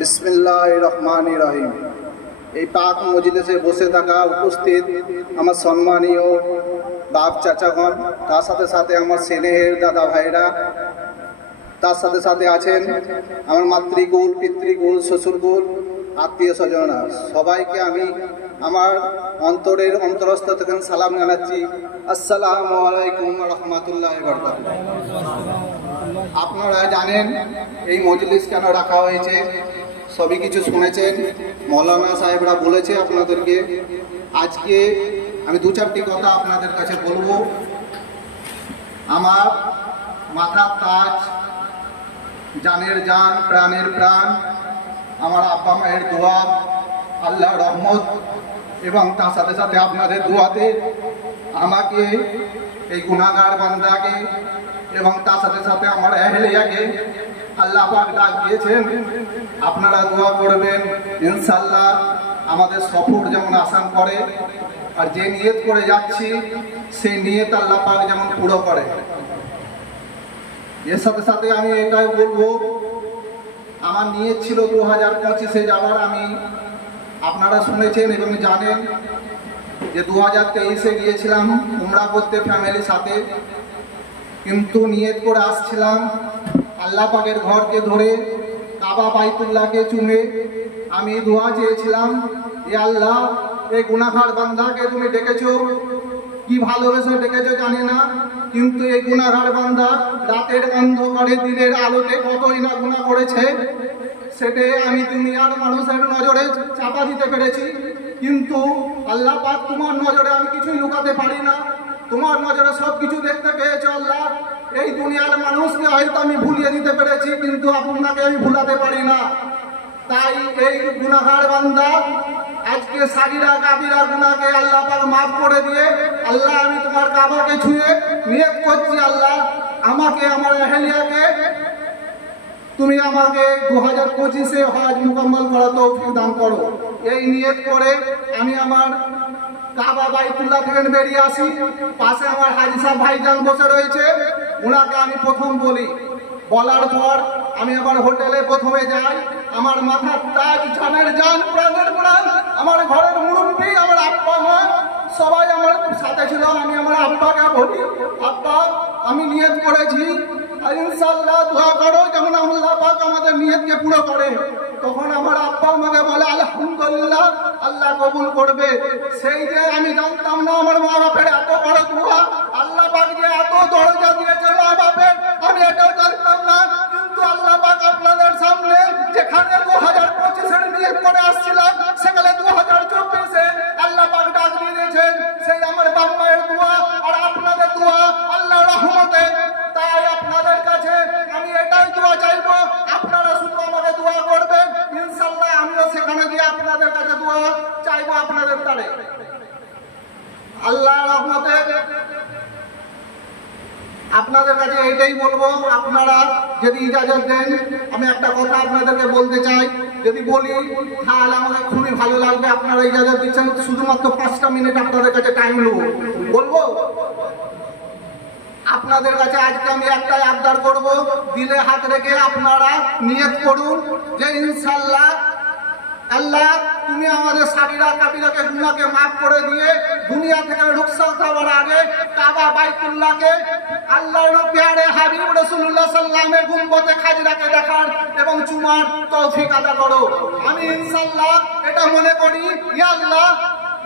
বিসমিল্লাহির রহমানির রহিম। এই পাক মজলিসে বসে থাকা উপস্থিত আমার সম্মানীয় বাপ চাচাগণ, তার সাথে সাথে আমার স্নেহের দাদা ভাইরা, তার সাথে সাথে আছেন আমার মাতৃকুল, পিতৃকুল, শ্বশুরকুল, আত্মীয় স্বজনরা, সবাইকে আমি আমার অন্তরের অন্তরস্থ থেকে সালাম জানাচ্ছি। আসসালামু আলাইকুম রহমতুল্লাহ বরকাতুহু। আপনারা জানেন এই মজলিস কেন রাখা হয়েছে, সবই কিছু শুনেছেন, মৌলানা সাহেবরা বলেছে আপনাদেরকে। আজকে আমি দু চারটি কথা আপনাদের কাছে বলবো। আমার মাথার তাজ, জানের জান, প্রাণের প্রাণ, আমার আব্বা মায়ের দোয়া, আল্লাহ রহমত এবং তার সাথে সাথে আপনাদের দোয়াতে আমাকে এই গুনাহগার বান্দাকে এবং তার সাথে সাথে আমার আহলিয়াকে আল্লাহ পাক ডাক দিয়েছেন। আপনারা দোয়া করবেন ইনশাআল্লাহ আমাদের সফর যেমন আসান করে, আর যে নিয়ত করে যাচ্ছি সেই নিয়ত আল্লাহ পাক যেমন পুরো করে। এর সাথে সাথে আমি এটাই বলবো, আমার নিয়ত ছিল 2025-এ যাওয়ার। আমি আপনারা শুনেছেন এবং জানেন যে 2023-এ গিয়েছিলাম উমরা করতে ফ্যামিলির সাথে, কিন্তু নিয়ত করে আসছিলাম আল্লাহ পাকের ঘরকে ধরে, কাবা বাইতুল্লাহকে চুমে আমি দোয়া চেয়েছিলাম, এ আল্লাহ এই গুনাহগার বান্দাকে তুমি ডেকেছো, কি ভালোবেসে ডেকেছো জানি না, কিন্তু এই গুনাহগার বান্দা রাতের অন্ধকারে দিনের আলোতে কতই না গুনাহ করেছে, সেটাই আমি দুনিয়ার মানুষের নজরে চাপা দিতে পেরেছি। কিন্তু আল্লাহ পাক তোমার নজরে আমি কিছুই লুকাতে পারি না, তোমার নজরে সব কিছু দেখতে পেয়েছো আল্লাহ। এই দুনিয়ার মানুষকে হয়তো আমি ভুলিয়ে দিতে পেরেছি, কিন্তু আপনাকে আমি ভুলাতে পারি না। তাই এই গুনাহগার বান্দা আজকে সাগীরা কাবীরা গুনাহকে আল্লাহ পাক মাফ করে দিয়ে, আল্লাহ আমি তোমার কাবাকে ছুঁয়ে নিয়ত করছি, আল্লাহ আমাকে, আমার আহলিয়াকে তুমি আমাকে 2025-এ হজ মুকম্মল করা তৌফিক দান করো। এই নিয়ত করে আমি আমার কাবা বাইতুল্লাহ থেকে বেরিয়ে আসি। পাশে আমার হাজী সাহেব ভাইজান বসে রয়েছে, ওনাকে আমি প্রথম বলি। বলার পর আমি আমার হোটেলে প্রথমে যাই। আমার মাথার তাজ, জানের জান, প্রাণের প্রাণ, আমার ঘরের মুরব্বী, আমার আব্বা মা সবাই আমার সাথে ছিল। আমি আমার আব্বাকে বলি, আব্বা আমি নিয়ত করেছি, আর ইনশাআল্লাহ দোয়া করো যখন আল্লাহ পাক আমাদের নিয়তকে পুরো করে। তখন আমার আব্বা আমাকে বলে আলহামদুলিল্লাহ, আল্লাহ কবুল করবে। সেই যে আমি জানতাম না আমার মা বাপের এত বড় দোয়া, আল্লাহ পাক যে এত দরজা দিয়েছে মা বাপের, আমি এটাও জানতাম না। কিন্তু আল্লাহ পাক আপনাদের সামনে যেখানে 2025-এর নিয়ত করে আসছিলাম, সেখানে 2024-এ আল্লাহ পাক ডাক দিয়ে দিয়েছেন। সেই আমার বাপ মায়ের দোয়া আর আপনাদের দোয়া, আল্লাহ রহমতে। তাই আপনাদের কাছে আমি এটাই দোয়া চাইবো, আপনারা শুধু আমাকে দোয়া করবেন, ইনশাআল্লাহ আমিও সেখানে গিয়ে আপনাদের কাছে দোয়া চাইবো আপনাদের দ্বারে। আল্লাহ রহমতে আপনাদের কাছে এইটাই বলবো, আপনারা যদি ইজাজত দেন আমি একটা কথা আপনাদেরকে বলতে চাই। যদি বলি তাহলে আমাকে খুবই ভালো লাগবে। আপনারা ইজাজত দিচ্ছেন, শুধুমাত্র 5টা মিনিট আপনাদের কাছে টাইম নেব, বলবো। আপনাদের কাছে আজকে আমি একটাই আবদার করব, দিলে হাত রেখে আপনারা নিয়ত করুন যে ইনশাআল্লাহ আল্লাহ তুমি আমাদের সাগীরা কাবীরাকে গুনাহকে মাফ করে দিয়ে দুনিয়া থেকে রুখসাত হওয়ার আগে কাবা বাইতুল্লাহকে আল্লাহর প্যারে হাবিব রাসূলুল্লাহ সাল্লাল্লাহু আলাইহি ওয়াসাল্লামের গুম্বদে খাজরাকে দেখার এবং চুমার তৌফিক আদা করো। আমি ইনশাআল্লাহ এটা মনে করি, ইয়া আল্লাহ,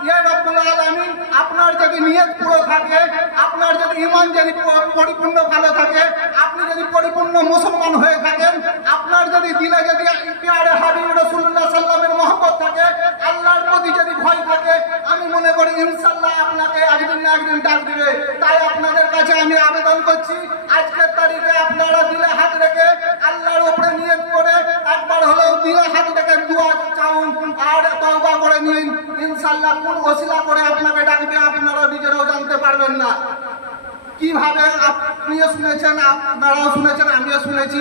ইয়া রাব্বুল আলামিন, আপনার যদি নিয়ত পুরো থাকে, আপনার যদি ঈমান যদি পরিপূর্ণ ভালো থাকে, আপনি যদি পরিপূর্ণ মুসলমান হয়ে থাকেন, আপনার যদি দিলে যদি প্যারে হাবিব রাসূলুল্লাহ সাল্লাল্লাহু আলাইহি ওয়াসাল্লামের মহব্বত থাকে, আল্লাহর প্রতি যদি ভয় থাকে, আমি মনে করি ইনশাআল্লাহ আপনাকে একদিন না একদিন ডাক দিবে। তাই আপনাদের কাছে আমি আবেদন করছি, আজকের তারিখে আপনারা দিলে হাত রেখে আল্লাহর উপরে নিয়ত করে একবার হলেও দিলে হাত রেখে দোয়া চাউন আর তওবা করে নিন। ইনশাআল্লাহ কোন ওসিলা করে আপনাকে ডাকবে আপনারা নিজেরাও জানতে পারবেন না। কিভাবে আপনিও শুনেছেন, আপনারাও শুনেছেন, আমিও শুনেছি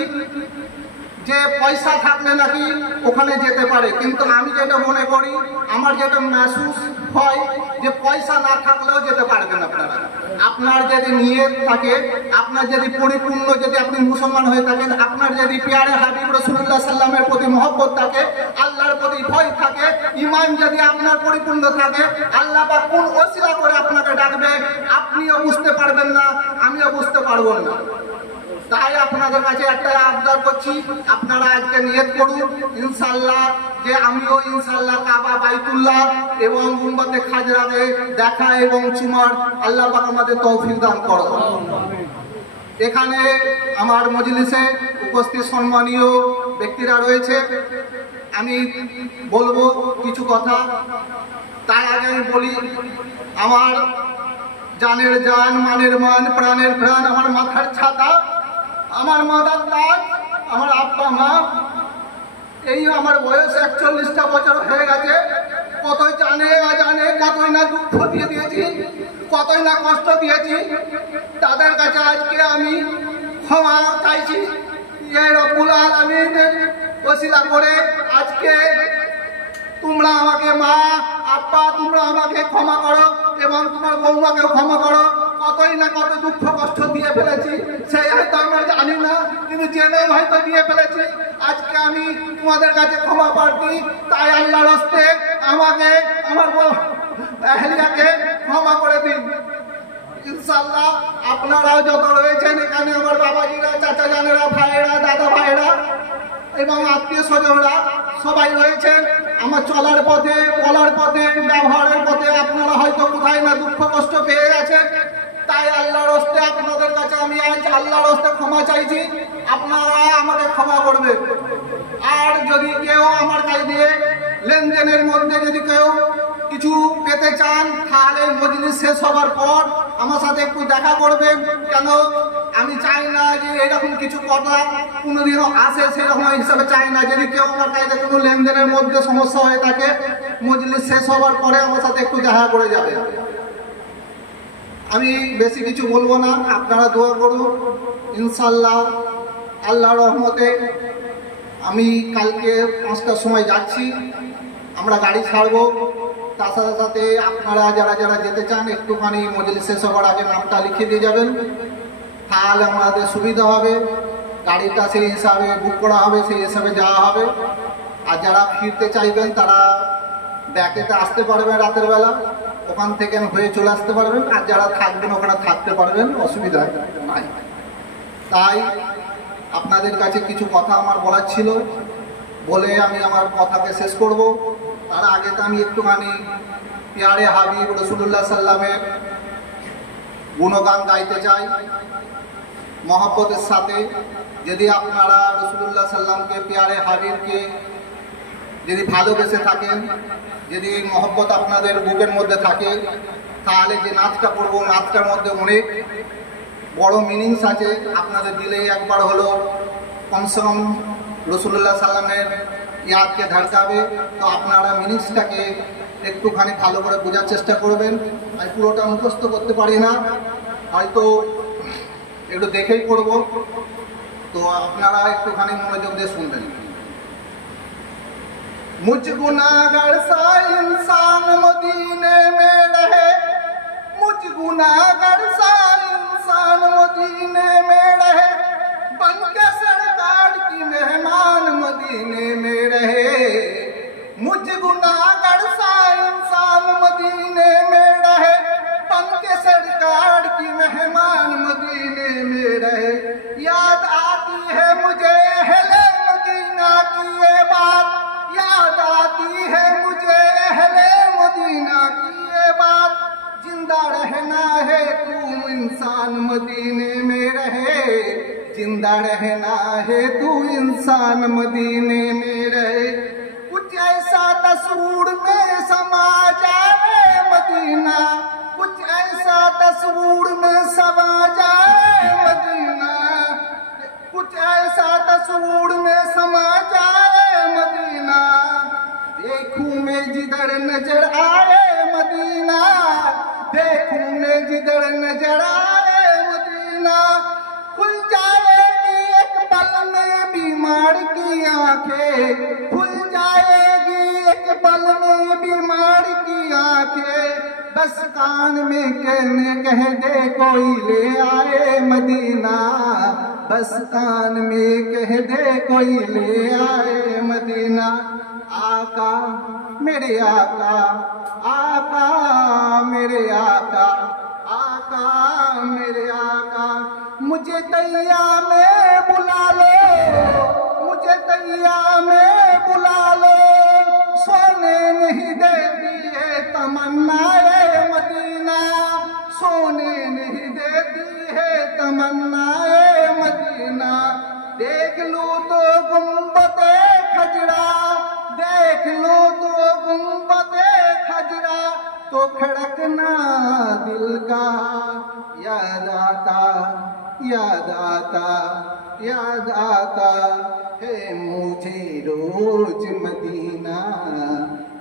যে পয়সা থাকলে নাকি ওখানে যেতে পারে, কিন্তু আমি যেটা মনে করি, আমার যেটা মেহসুস হয় যে পয়সা না থাকলেও যেতে পারবেন আপনারা। আপনার যদি নিয়ত থাকে, আপনার যদি পরিপূর্ণ, যদি আপনি মুসলমান হয়ে থাকেন, আপনার যদি পিয়ারে হাবিব রাসূলুল্লাহ সাল্লামের প্রতি মহব্বত থাকে, আল্লাহর প্রতি ভয় থাকে, ঈমান যদি আপনার পরিপূর্ণ থাকে, আল্লাহ পাক কোন ওসিলা করে আপনাকে ডাকবে আপনিও বুঝতে পারবেন না, আমিও বুঝতে পারবো না। তাই আপনাদের কাছে একটা আবদার করছি, আপনারা আজকে নিয়ত করুন ইনশাআল্লাহ যে আমিও ইনশাআল্লাহ কাবা বাইতুল্লাহ এবং গুম্বাদে খাজরাকে দেখা এবং চুমার আল্লাহ পাক আমাদের তৌফিক দান করুন। এখানে আমার মজলিসে উপস্থিত সম্মানীয় ব্যক্তিরা রয়েছে, আমি বলবো কিছু কথা। তার আগে আমি বলি, আমার জানের জান, মানের মান, প্রাণের প্রাণ, আমার মাথার ছাতা, আমার মাথার তাজ, আমার আব্বা মা, এই আমার বয়স 41টা বছর হয়ে গেছে। কতই জানে অজানে কতই না দুঃখ দিয়ে দিয়েছি, কতই না কষ্ট দিয়েছি, তাদের কাছে আজকে আমি ক্ষমা চাইছি। রব্বুল আলামিনের ওসিলা করে আজকে তোমরা আমাকে, মা আব্বা, তোমরা আমাকে ক্ষমা করো এবং তোমার বৌমাকেও ক্ষমা করো। কতই না কত দুঃখ কষ্ট দিয়ে ফেলেছি, সেই হয়তো আমরা জানি না, কিন্তু জেনে হয়তো দিয়ে ফেলেছি। আজকে আমি তোমাদের কাছে ক্ষমা প্রার্থী, তাই আল্লাহর হস্তে আমাকে, আমার আহলিয়াকে ক্ষমা করে দিন ইনশাআল্লাহ। আপনারাও যত রয়েছেন এখানে, আমার বাবাজিরা, চাচা জানেরা, ভাইয়েরা, দাদা ভাইয়েরা এবং আত্মীয় স্বজনরা সবাই রয়েছেন। আমার চলার পথে, বলার পথে, ব্যবহারের পথে আপনারা হয়তো কোথায় না দুঃখ কষ্ট পেয়ে গেছেন, তাই আল্লাহর হস্তে আপনাদের কাছে আমি আজ আল্লাহর হস্তে ক্ষমা চাইছি, আপনারা আমাকে ক্ষমা করবেন। আর যদি কেউ আমার কাছে দিয়ে লেনদেনের মধ্যে যদি কেউ কিছু পেতে চান, তাহলে মজলিস শেষ হবার পর আমার সাথে একটু দেখা করবেন। কেন আমি চাই না যে এরকম কিছু কথা কোনোদিনও আসে, সেরকম হিসাবে চাই না। যদি কেউ আমার কাছে কোনো লেনদেনের মধ্যে সমস্যা হয়ে থাকে, মজলিস শেষ হবার পরে আমার সাথে একটু দেখা করে যাবে। আমি বেশি কিছু বলবো না, আপনারা দোয়া করুন ইনশাআল্লাহ। আল্লাহর রহমতে আমি কালকে 5টার সময় যাচ্ছি, আমরা গাড়ি ছাড়বো। তার সাথে সাথে আপনারা যারা যারা যেতে চান একটুখানি মজলিস শেষ হওয়ার আগে নামটা লিখে দিয়ে যাবেন, তাহলে আমাদের সুবিধা হবে। গাড়িটা সেই হিসাবে বুক করা হবে, সেই হিসাবে যাওয়া হবে। আর যারা ফিরতে চাইবেন তারা ব্যাকেতে আসতে পারবেন রাতের বেলা, ওখান থেকে হয়ে চলে আসতে পারবেন। আর যারা থাকবেন ওখানে থাকতে পারবেন, অসুবিধা নাই। তাই আপনাদের কাছে কিছু কথা আমার বলার ছিল, বলে আমি আমার কথাকে শেষ করব। তার আগে তো আমি একটুখানি পিয়ারে হাবিব রাসূলুল্লাহ সাল্লামের গুণগান গাইতে চাই মহব্বতের সাথে। যদি আপনারা রাসূলুল্লাহ সাল্লামকে, পিয়ারে হাবিবকে যদি ভালোবেসে থাকেন, যদি এই মহব্বত আপনাদের বুকের মধ্যে থাকে, তাহলে যে নাচটা করবো, নাচটার মধ্যে অনেক বড় মিনিংস আছে। আপনাদের দিলেই একবার হলো কমসে কম রাসূলুল্লাহ সাল্লামের ইয়াদকে ধারকাবে। তো আপনারা মিনিংসটাকে একটুখানি ভালো করে বোঝার চেষ্টা করবেন। আমি পুরোটা মুখস্থ করতে পারি না, হয়তো একটু দেখেই করব, তো আপনারা একটুখানি মনোযোগ দিয়ে শুনবেন। मुझ गुनाहगार सा इंसान मदीने में रहे, मुझ गुनाहगार सा इंसान मदीने में रहे, बन के सरकार की मेहमान मदीने में रहे। मुझ गुनाहगार सा इंसान मदीने में रहे, बन के सरकार की मेहमान मदीने में रहे। याद आती है मुझे अहले मदीना की ये बात, याद आती है मुझे अहले मदीना की ये बात। जिंदा रहना है तू इंसान मदीने में रहे, जिंदा रहना है तू इंसान मदीने में रहे। कुछ ऐसा तस्वीर में समा जाए मदीना, कुछ ऐसा तस्वीर में समा जाए मदीना, कुछ ऐसा तस्वीर में समा जाए मदीना। देखूं मैं जिधर नजर आए मदीना, देखूं मैं जिधर नजर आए मदीना। खुल जाएगी एक पल में बीमार की आंखें, खुल जाएगी एक पल में बीमार की आंखें। बस कान में कहने कह दे कोई ले आए मदीना, बस कान में कह दे कोई ले आए मदीना। आका मेरे आका, आका मेरे आका, आका मेरे आका, मुझे तैया में बुला लो, मुझे तैया में बुला लो, सोने नहीं देती है तमन्नाए मदीना, सोने नहीं देती है तमन्नाए मदीना। देख लूं तो गुंबदे खजरा, देख लूं तो गुंबदे खजरा, तो खड़कना दिल का याद आता, याद आता, याद आता है मुझे रोज मदीना,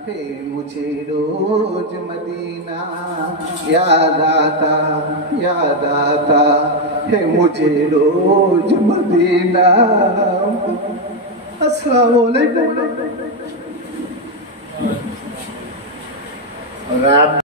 है मुझे रोज मदीना, याद आता, याद आता है मुझे रोज मदीना। अस्सलाम वालेकुम।